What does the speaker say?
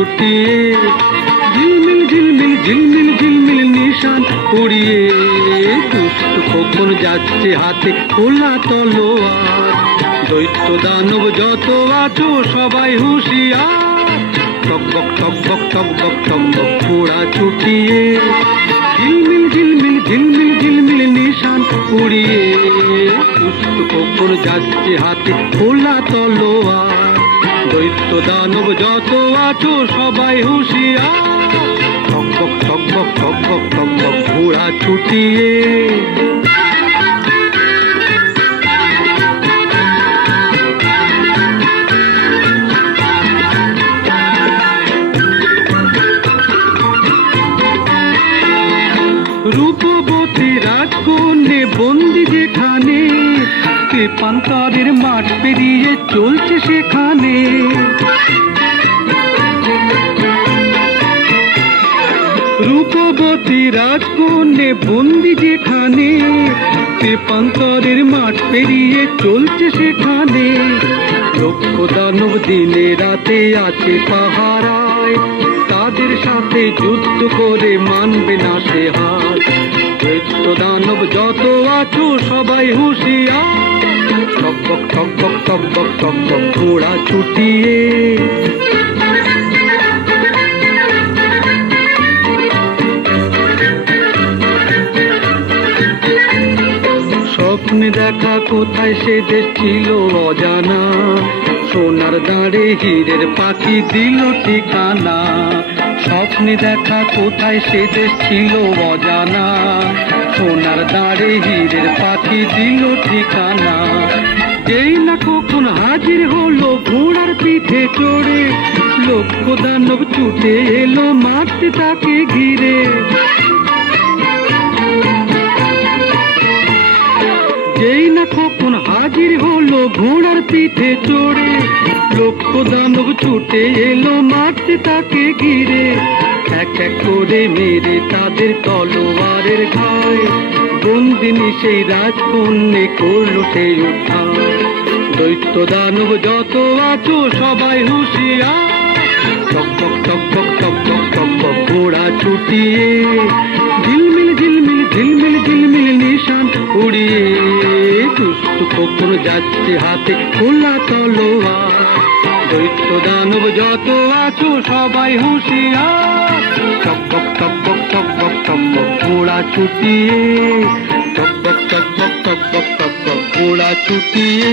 ছুটিয়ে, ঝিলমিল ঝিলমিল ঝিলমিল ঝিলমিল নিশান উড়িয়ে, দুষ্ট খোকন যাচ্ছে হাতে খোলা তলোয়ার। দৈত্য দানব যত আছো সবাই হুঁশিয়ার, টকবক টকবক টকবক টকবক ঘোড়া ছুটিয়ে, ঝিলমিল ঝিলমিল ঝিলমিল ঝিলমিল নিশান উড়িয়ে, দুষ্ট খোকন যাচ্ছে হাতে খোলা তলোয়ার। দৈত্য দানব যত আছো সবাই হুঁশিয়ার, টকবক টকবক টকবক টকবক ঘোড়া ছুটিয়ে। রূপবতী রাজকন্যে বন্দি যেখানে, পান্তারের মাঠ পেরিয়ে চলছে সেখানে। রূপবতী রাজকন্যে বন্দি যেখানে, পান্তারের মাঠ পেরিয়ে চলছে সেখানে। লক্ষ দানব দিনে রাতে আছে পাহারায়, তাদের সাথে যুদ্ধ করে মানবে না সে হার। দৈত্য দানব যত আছো সবাই হুঁশিয়ার, টকবক টকবক টকবক টকবক ঘোড়া ছুটিয়ে। স্বপ্নে দেখা কোথায় সে দেশ ছিল অজানা, সোনার দাঁড়ে হীরের পাখি দিল ঠিকানা। স্বপ্নে দেখা কোথায় সে দেশ ছিল অজানা, সোনার দাঁড়ে হীরের পাখি দিল ঠিকানা। যেই না কখন হাজির হলো ঘোড়ার পিঠে চড়ে, লক্ষ দানব ছুটে এলো মারতে তাকে ঘিরে। যেই না কখন হাজির হলো ঘোড়ার পিঠে চড়ে, লক্ষ দানব ছুটে এলো মারতে তাকে ঘিরে। এক এক করে মেরে তাদের তলোয়ারের ঘায়, বন্দিনী সেই রাজকন্যে করলো সেই উদ্ধার। দৈত্য দানব যত আছো সবাই হুঁশিয়ার, টকবক টকবক টকবক টকবক ঘোড়া ছুটিয়ে, ঝিলমিল ঝিলমিল ঝিলমিল ঝিলমিল নিশান উড়িয়ে, দুষ্ট খোকন যাচ্ছে হাতে খোলা তলোয়ার। দৈত্য দানব যত আছো সবাই হুঁশিয়ার, টকবক টকবক টকবক টকবক ঘোড়া ছুটিয়ে, টকবক টকবক টকবক টকবক ঘোড়া ছুটিয়ে।